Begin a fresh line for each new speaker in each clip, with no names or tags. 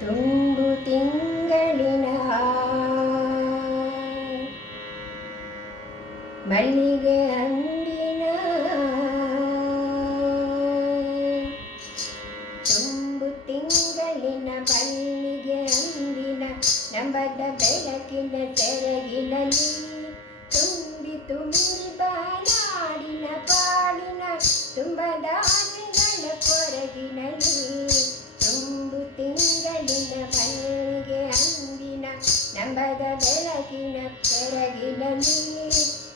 ತುಂಬು ತಿಂಗಳಿನ ಮಲ್ಲಿಗೆ ಅಂಗಿನ ತುಂಬು ತಿಂಗಳಿನ ಮಲ್ಲಿಗೆ ಅಂದಿನ ನಂಬದ ಬೆಳಕಿನ ತೆರಗಿನಲ್ಲಿ ತುಂಬಿ ತುಂಬಿ ಬಾನಾಡಿನ ಪಾಡಿನ ತುಂಬದ ಆನೆಗಳ ಕೊರಗಿನಲ್ಲಿ ಕಂಬದ ಬೆಳಕಿನ ಕೆಳಗಿನಲ್ಲಿ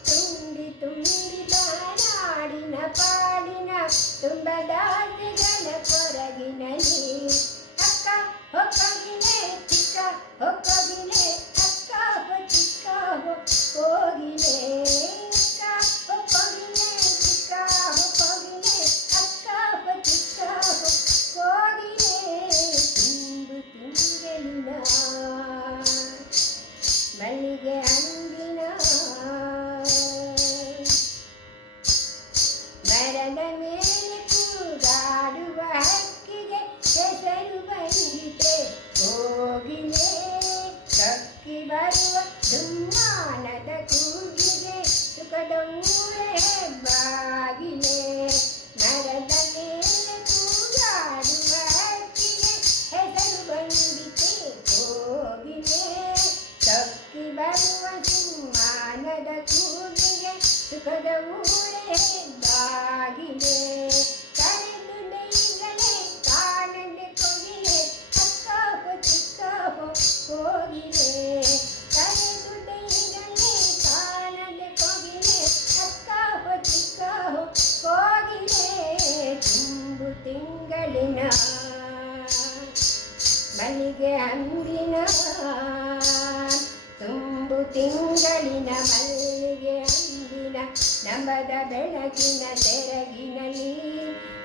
ತುಂಬಿ ತುಂಬಿ ನಾಡಿನ ಪಾಡಿನ ತುಂಬದಾಸೆಗಳ ಕೊರಗಿನಲ್ಲಿ ಅಕ್ಕ ಹೊಕ್ಕಿ ನನಗೆ ಅಂದಿನ ಮರದ ಮೇಲೆ ಕೂಗಾಡುವ ಹಕ್ಕಿಗೆ ಹೆಸರು ಬಂದಿತೆ ಹೋಗಿಲೆ ಕಕ್ಕಿ ಬರುವ ಸುಮ್ಮಾನದ ಕೂಗಿಗೆ ಸುಖದ ಮೂಳೆ ಬಾಗಿಲೆ ಸುಖದ ಕೂಲಿಗೆ ಸುಖದ ಊರೇ ಬಾಗಿಲೆ ಕರೆದುಡೆಯಿಂದಲೇ ಕಾಣದೆ ಕೊಗಿಲೆ ಅಕ್ಕಾಪು ಚಿಕ್ಕಾಪು ಹೋಗಿಲೆ ಕರೆದುಡೆಯಿಂದಲೇ ಕಾಣದೆ ಕೊಗಿಲೆ ಅಕ್ಕಾಪು ಚಿಕ್ಕಾಪು ಹೋಗಿಲೆ ತುಂಬು ತಿಂಗಳಿನ ಬಲಿಗೆ ಅಂಬಿನ ತುಂಬು ತಿಂಗಳಿನ ಮಲ್ಲಿಗೆ ಅಂದಿನ ನಮದ ಬೆಳಕಿನ ಸೆರಗಿನಲ್ಲಿ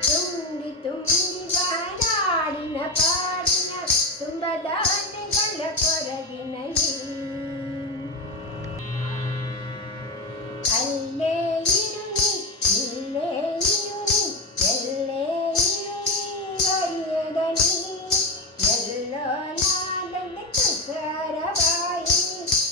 ತುಂಬಿ ತುಂಬಿ ಬಾಡಾಡಿನ ಪಾಡಿನ ತುಂಬದ ಆನೆಗಳ ಕೊರಗಿನಲ್ಲಿ ಅಲ್ಲೇ ಇರುನಿ ಇಲ್ಲೇ ಇರುನಿ ಎಲ್ಲೇ ಇರುನಿ ಒರಿಯದ ನೀ ಎಲ್ಲೋ ನಾಡನ್ನು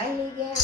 I guys.